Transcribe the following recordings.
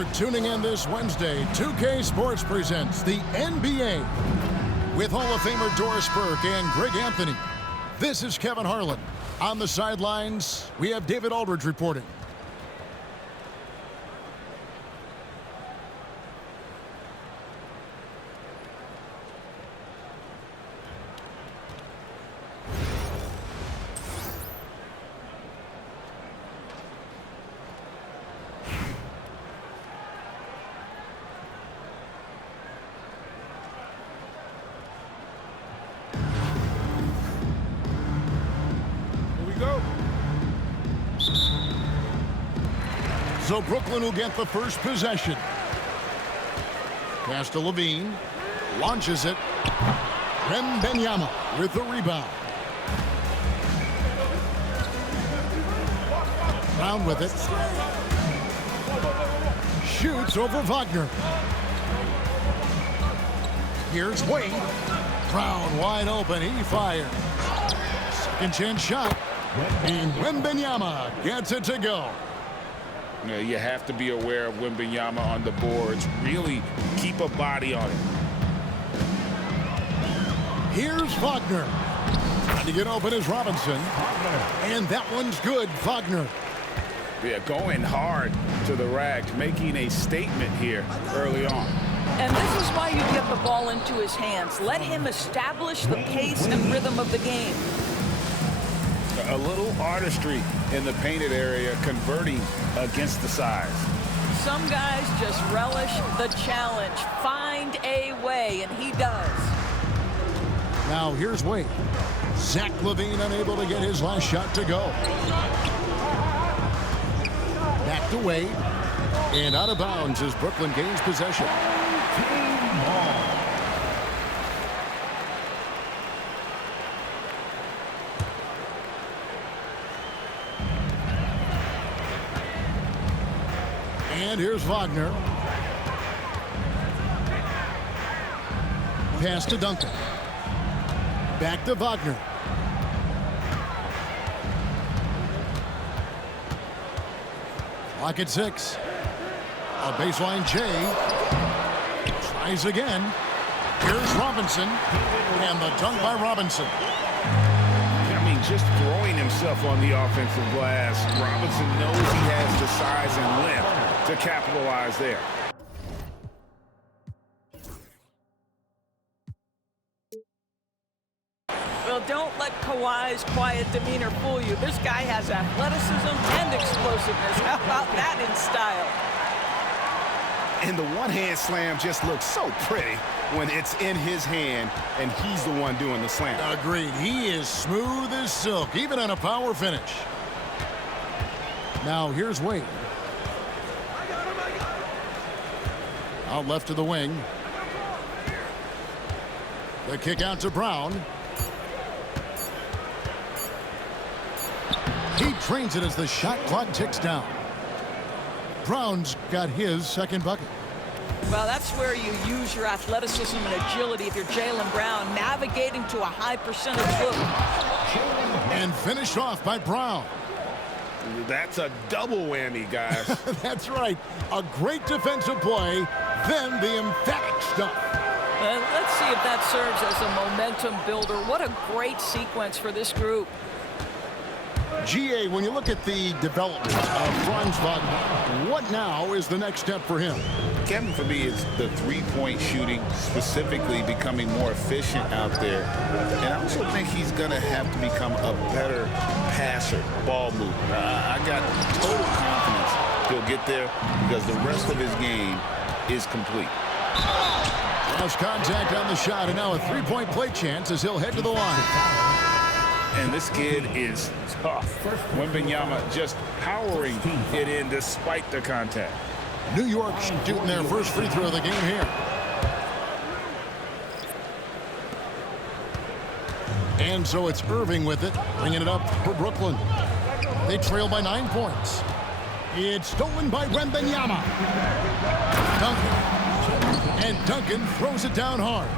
for tuning in this Wednesday. 2K Sports presents the NBA with Hall of Famer Doris Burke and Greg Anthony. This is Kevin Harlan. On the sidelines, we have David Aldridge reporting. So Brooklyn will get the first possession. Pass to Levine. Launches it. Wembanyama with the rebound. Brown with it. Shoots over Wagner. Here's Wade. Brown wide open. He fires. Second chance shot. And Wembanyama gets it to go. You have to be aware of Wembanyama on the boards. Really keep a body on it. Here's Wagner. Trying to get open is Robinson. And that one's good, Wagner. Yeah, going hard to the rack, making a statement here early on. And this is why you get the ball into his hands. Let him establish the pace and rhythm of the game. A little artistry in the painted area, converting against the size. Some guys just relish the challenge. Find a way, and he does. Now here's Wade. Zach LaVine unable to get his last shot to go. Back to Wade. And out of bounds as Brooklyn gains possession. And here's Wagner. Pass to Duncan. Back to Wagner. Clock at 6. A baseline J. Tries again. Here's Robinson. And the dunk by Robinson. I mean, just throwing himself on the offensive glass. Robinson knows he has the size and length to capitalize there. Well, don't let Kawhi's quiet demeanor fool you. This guy has athleticism and explosiveness. How about that in style? And the one-hand slam just looks so pretty when it's in his hand and he's the one doing the slam. Agreed. He is smooth as silk, even on a power finish. Now here's Wade. Out left to the wing. The kick out to Brown. He trains it as the shot clock ticks down. Brown's got his second bucket. Well, that's where you use your athleticism and agility if you're Jaylen Brown, navigating to a high percentage look. And finished off by Brown. That's a double whammy, guys. That's right. A great defensive play, then the emphatic stuff. Let's see if that serves as a momentum builder. What a great sequence for this group. GA, when you look at the development of Franz Wagner, what now is the next step for him? Kevin, for me, is the three-point shooting, specifically becoming more efficient out there. And I also think he's going to have to become a better passer, ball mover. I got total confidence he'll get there because the rest of his game is complete. Lost contact on the shot, and now a three-point play chance as he'll head to the line. And this kid is tough. Wembanyama just powering it in despite the contact. New York shooting their first free throw of the game here. And so it's Irving with it, bringing it up for Brooklyn. They trail by 9 points. It's stolen by Wembanyama. Duncan. And Duncan throws it down hard.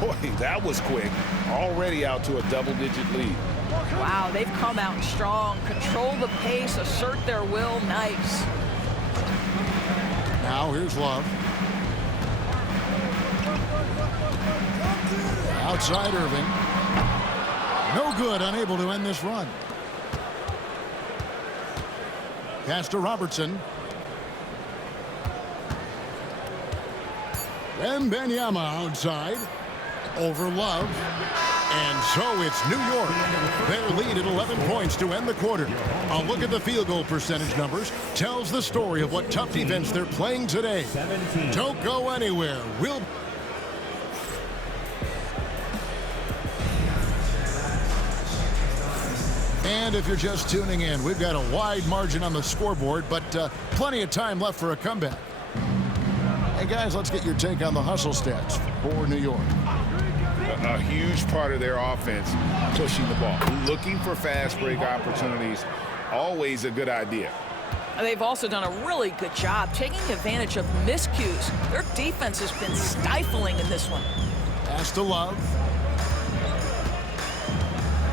Boy, that was quick. Already out to a double-digit lead. Wow, they've come out strong. Control the pace, assert their will. Nice. Now here's Love. Outside Irving. No good, unable to end this run. Pass to Robertson. Wembanyama outside. Over Love. And so it's New York. Their lead at 11 points to end the quarter. A look at the field goal percentage numbers tells the story of what tough defense they're playing today. 17. Don't go anywhere. And if you're just tuning in, we've got a wide margin on the scoreboard, but plenty of time left for a comeback. Hey, guys, let's get your take on the hustle stats for New York. A huge part of their offense, pushing the ball, looking for fast break opportunities, always a good idea. They've also done a really good job taking advantage of miscues. Their defense has been stifling in this one. Pass to Love.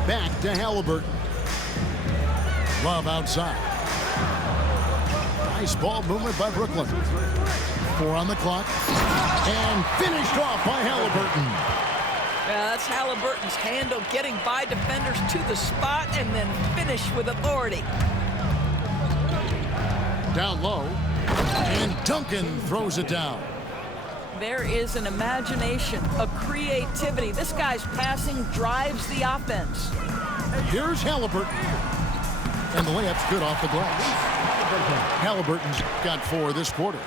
Back to Halliburton. Love outside. Nice ball movement by Brooklyn. 4 on the clock. And finished off by Halliburton. Yeah, that's Halliburton's handle, getting by defenders to the spot and then finish with authority. Down low. And Duncan throws it down. There is an imagination, a creativity. This guy's passing drives the offense. Here's Halliburton. And the layup's good off the glass. Halliburton's got 4 this quarter.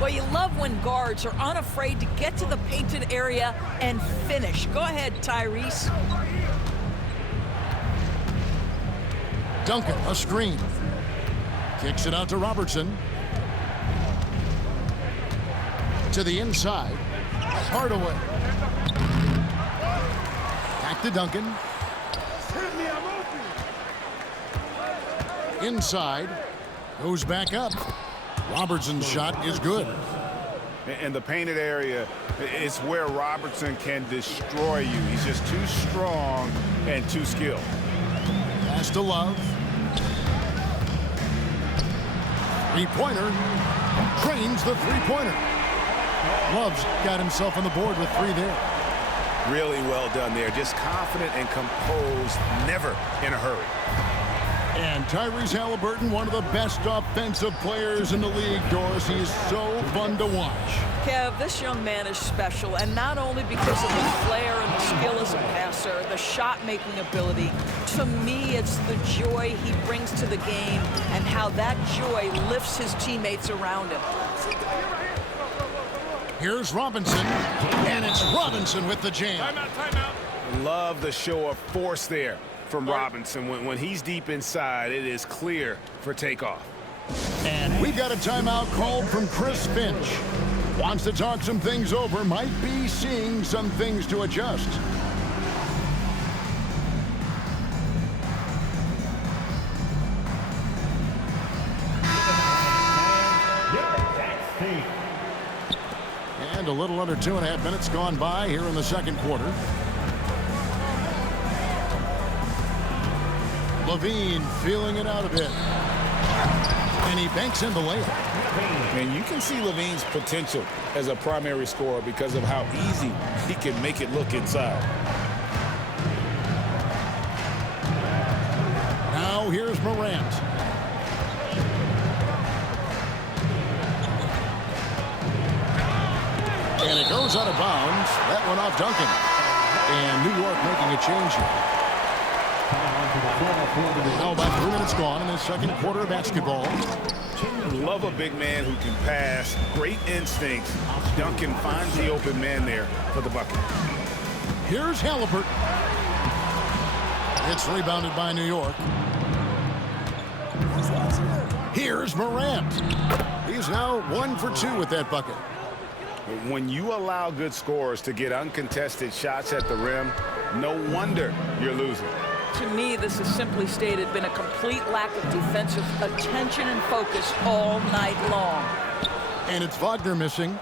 Well, you love when guards are unafraid to get to the painted area and finish. Go ahead, Tyrese. Duncan, a screen. Kicks it out to Robertson. To the inside. Hardaway. Back to Duncan. Inside. Goes back up. Robertson's shot is good. In the painted area, it's where Robertson can destroy you. He's just too strong and too skilled. Pass to Love. Three-pointer. Drains the three-pointer. Love's got himself on the board with 3 there. Really well done there. Just confident and composed, never in a hurry. And Tyrese Halliburton, one of the best offensive players in the league, Doris. He is so fun to watch. Kev, this young man is special, and not only because of his flair and the skill as a passer, the shot-making ability. To me, it's the joy he brings to the game and how that joy lifts his teammates around him. Here's Robinson, and it's Robinson with the jam. Timeout. Love the show of force there from Robinson. When he's deep inside, it is clear for takeoff. And we've got a timeout called from Chris Finch. Wants to talk some things over, might be seeing some things to adjust. And a little under 2.5 minutes gone by here in the second quarter. Levine feeling it out a bit. And he banks in the layup. And you can see Levine's potential as a primary scorer because of how easy he can make it look inside. Now here's Morant. And it goes out of bounds. That went off Duncan. And New York making a change here. Now about 3 minutes gone in the second quarter of basketball. Love a big man who can pass. Great instincts. Duncan finds the open man there for the bucket. Here's Halliburton. It's rebounded by New York. Here's Morant. He's now 1 for 2 with that bucket. When you allow good scorers to get uncontested shots at the rim, no wonder you're losing. To me, this has simply stated been a complete lack of defensive attention and focus all night long. And it's Wagner missing.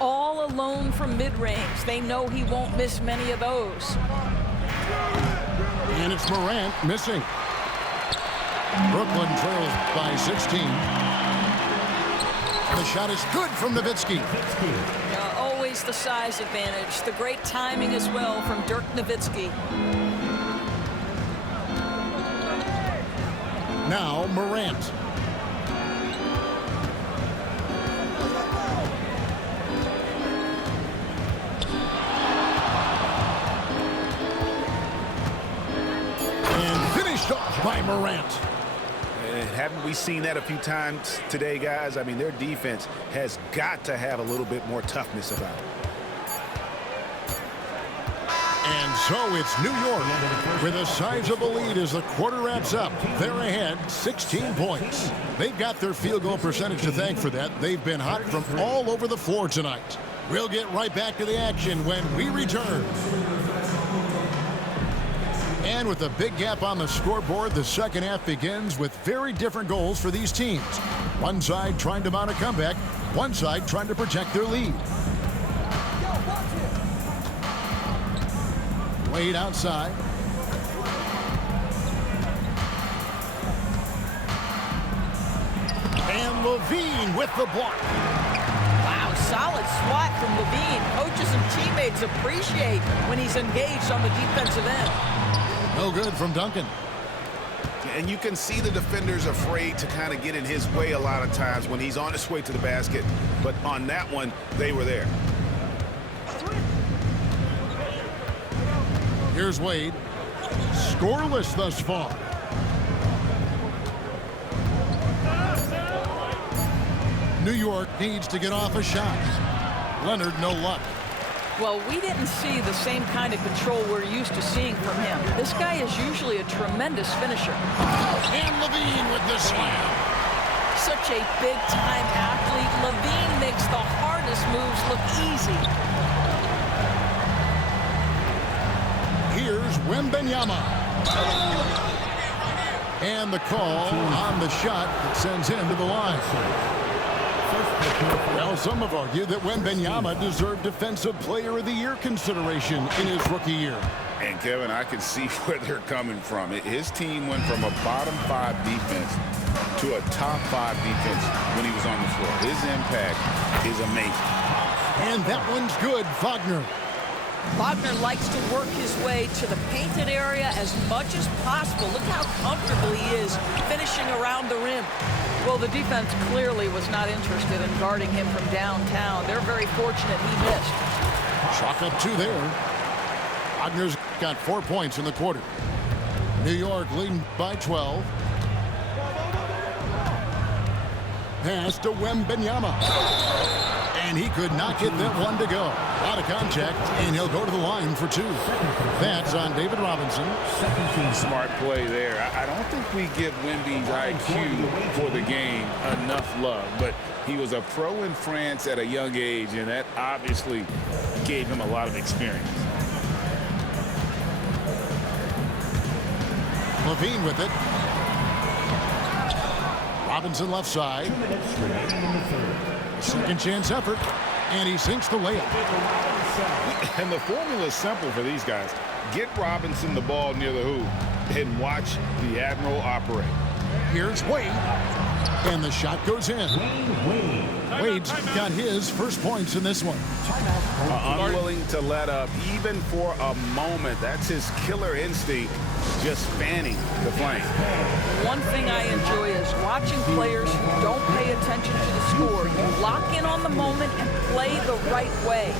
All alone from mid-range. They know he won't miss many of those. And it's Morant missing. Brooklyn trails by 16. The shot is good from Nowitzki. Always the size advantage. The great timing as well from Dirk Nowitzki. Now Morant. And finished off by Morant. And haven't we seen that a few times today, guys? I mean, their defense has got to have a little bit more toughness about it. And so it's New York with a sizable lead as the quarter wraps up. They're ahead 16 points. They've got their field goal percentage to thank for that. They've been hot from all over the floor tonight. We'll get right back to the action when we return. And with a big gap on the scoreboard, the second half begins with very different goals for these teams. One side trying to mount a comeback, one side trying to protect their lead. Wade outside. And LaVine with the block. Wow, solid swat from LaVine. Coaches and teammates appreciate when he's engaged on the defensive end. No good from Duncan. And you can see the defenders afraid to kind of get in his way a lot of times when he's on his way to the basket. But on that one, they were there. Here's Wade. Scoreless thus far. New York needs to get off a shot. Leonard, no luck. Well, we didn't see the same kind of control we're used to seeing from him. This guy is usually a tremendous finisher. And LaVine with the slam. Such a big-time athlete. LaVine makes the hardest moves look easy. Here's Wembanyama. And the call on the shot that sends him to the line. Well, some have argued that Wembanyama deserved Defensive Player of the Year consideration in his rookie year. And, Kevin, I can see where they're coming from. His team went from a bottom 5 defense to a top 5 defense when he was on the floor. His impact is amazing. And that one's good, Wagner. Wagner likes to work his way to the painted area as much as possible. Look how comfortable he is finishing around the rim. Well, the defense clearly was not interested in guarding him from downtown. They're very fortunate he missed. Chalk up 2 there. Wagner's got 4 points in the quarter. New York leading by 12. Pass to Wembanyama. And he could not get that one to go. Out of contact, and he'll go to the line for 2. That's on David Robinson. Smart play there. I don't think we give Wemby's IQ for the game enough love, but he was a pro in France at a young age, and that obviously gave him a lot of experience. LaVine with it. Robinson left side. Second chance effort, and he sinks the layup. And the formula is simple for these guys. Get Robinson the ball near the hoop and watch the Admiral operate. Here's Wade, and the shot goes in. Wade's got his first points in this one. Unwilling to let up even for a moment. That's his killer instinct, just fanning the flame. One thing I enjoy is watching players who don't pay attention to the score. You lock in on the moment and play the right way.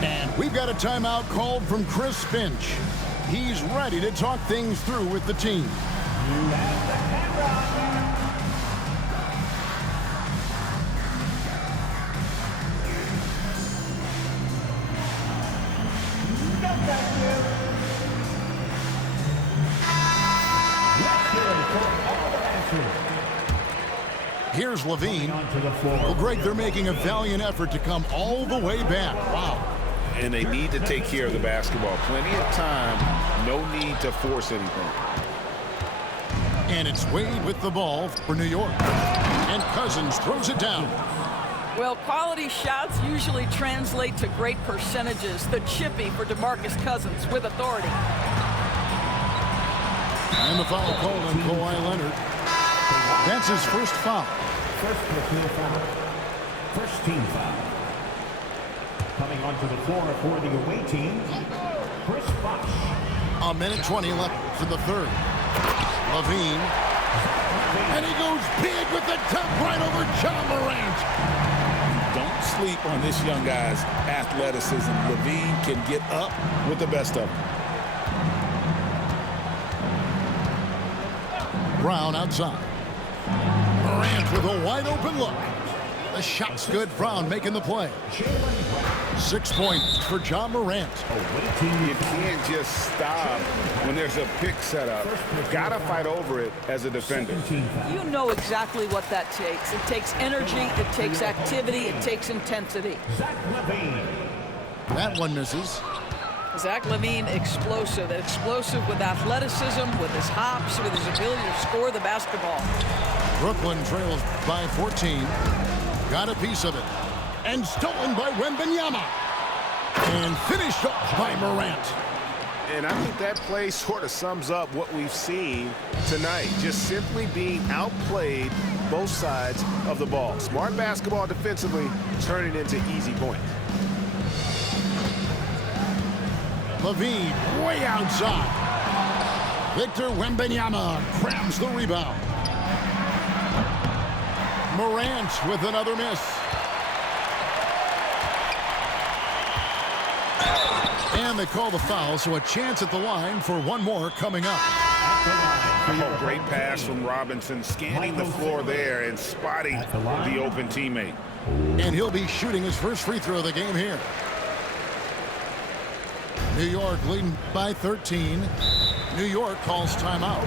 And we've got a timeout called from Chris Finch. He's ready to talk things through with the team. Here's LaVine. Well, Greg, they're making a valiant effort to come all the way back. Wow. And they need to take care of the basketball. Plenty of time. No need to force anything. And it's Wade with the ball for New York. And Cousins throws it down. Well, quality shots usually translate to great percentages. The chippy for DeMarcus Cousins with authority. And the foul called on Kawhi Leonard. That's his first foul. First team foul. Coming onto the floor for the away team, Chris Bosh. A minute 20 left for the third. Levine. And he goes big with the tap right over John Morant. Don't sleep on this young guy's athleticism. Levine can get up with the best of them. Brown outside. Morant with a wide open look. The shot's good. Brown making the play. 6 points for John Morant. You can't just stop when there's a pick set up. Got to fight over it as a defender. You know exactly what that takes. It takes energy, it takes activity, it takes intensity. That one misses. Zach LaVine, explosive with athleticism, with his hops, with his ability to score the basketball. Brooklyn trails by 14. Got a piece of it. And stolen by Wembanyama. And finished off by Morant. And I think that play sort of sums up what we've seen tonight. Just simply being outplayed both sides of the ball. Smart basketball defensively, turning into easy points. Levine way outside. Victor Wembanyama grabs the rebound. Morant with another miss. And they call the foul, so a chance at the line for one more coming up. Oh, great pass from Robinson, scanning the floor there and spotting the open teammate. And he'll be shooting his first free throw of the game here. New York leading by 13. New York calls timeout.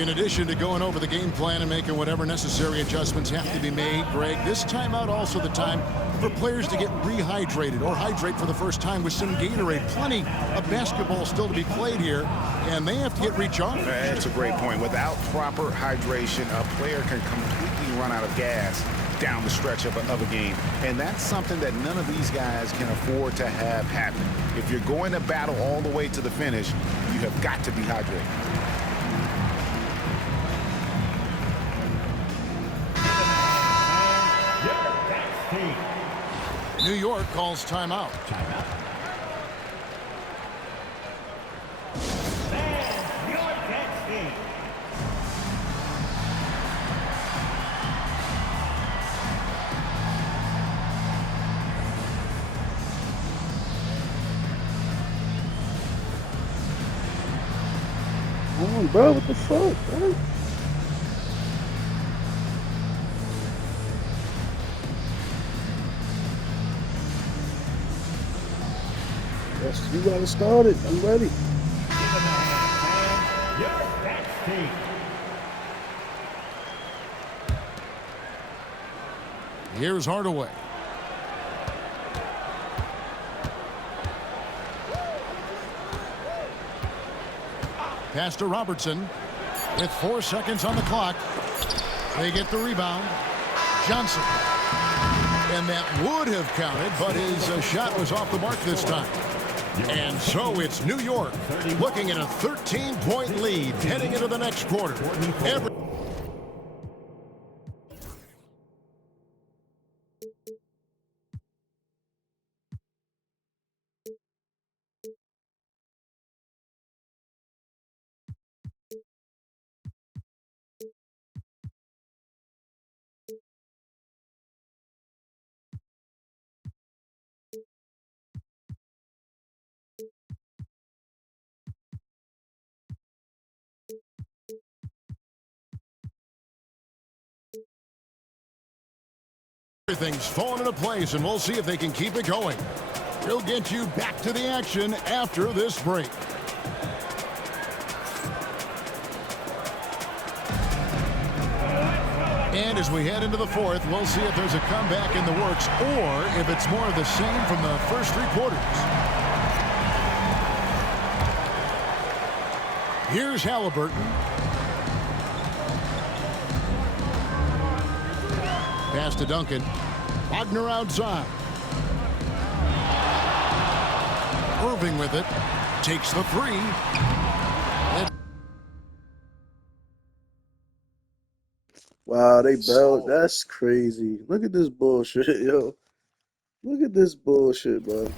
In addition to going over the game plan and making whatever necessary adjustments have to be made, Greg, this timeout also the time for players to get rehydrated or hydrate for the first time with some Gatorade. Plenty of basketball still to be played here, and they have to get recharged. That's a great point. Without proper hydration, a player can completely run out of gas down the stretch of a game. And that's something that none of these guys can afford to have happen. If you're going to battle all the way to the finish, you have got to be hydrated. New York calls timeout. Come on, bro, what the fuck, bro? Yes, you got to start it. I'm ready. Here's Hardaway. Pass to Robertson with 4 seconds on the clock. They get the rebound. Johnson. And that would have counted, but his shot was off the mark this time. And so it's New York looking at a 13-point lead heading into the next quarter. Everything's falling into place, and we'll see if they can keep it going. We'll get you back to the action after this break. And as we head into the fourth, we'll see if there's a comeback in the works or if it's more of the same from the first 3 quarters. Here's Halliburton. Pass to Duncan. Wagner outside. Irving with it. Takes the 3. Wow, they bailed. That's crazy. Look at this bullshit, yo. Look at this bullshit, bro.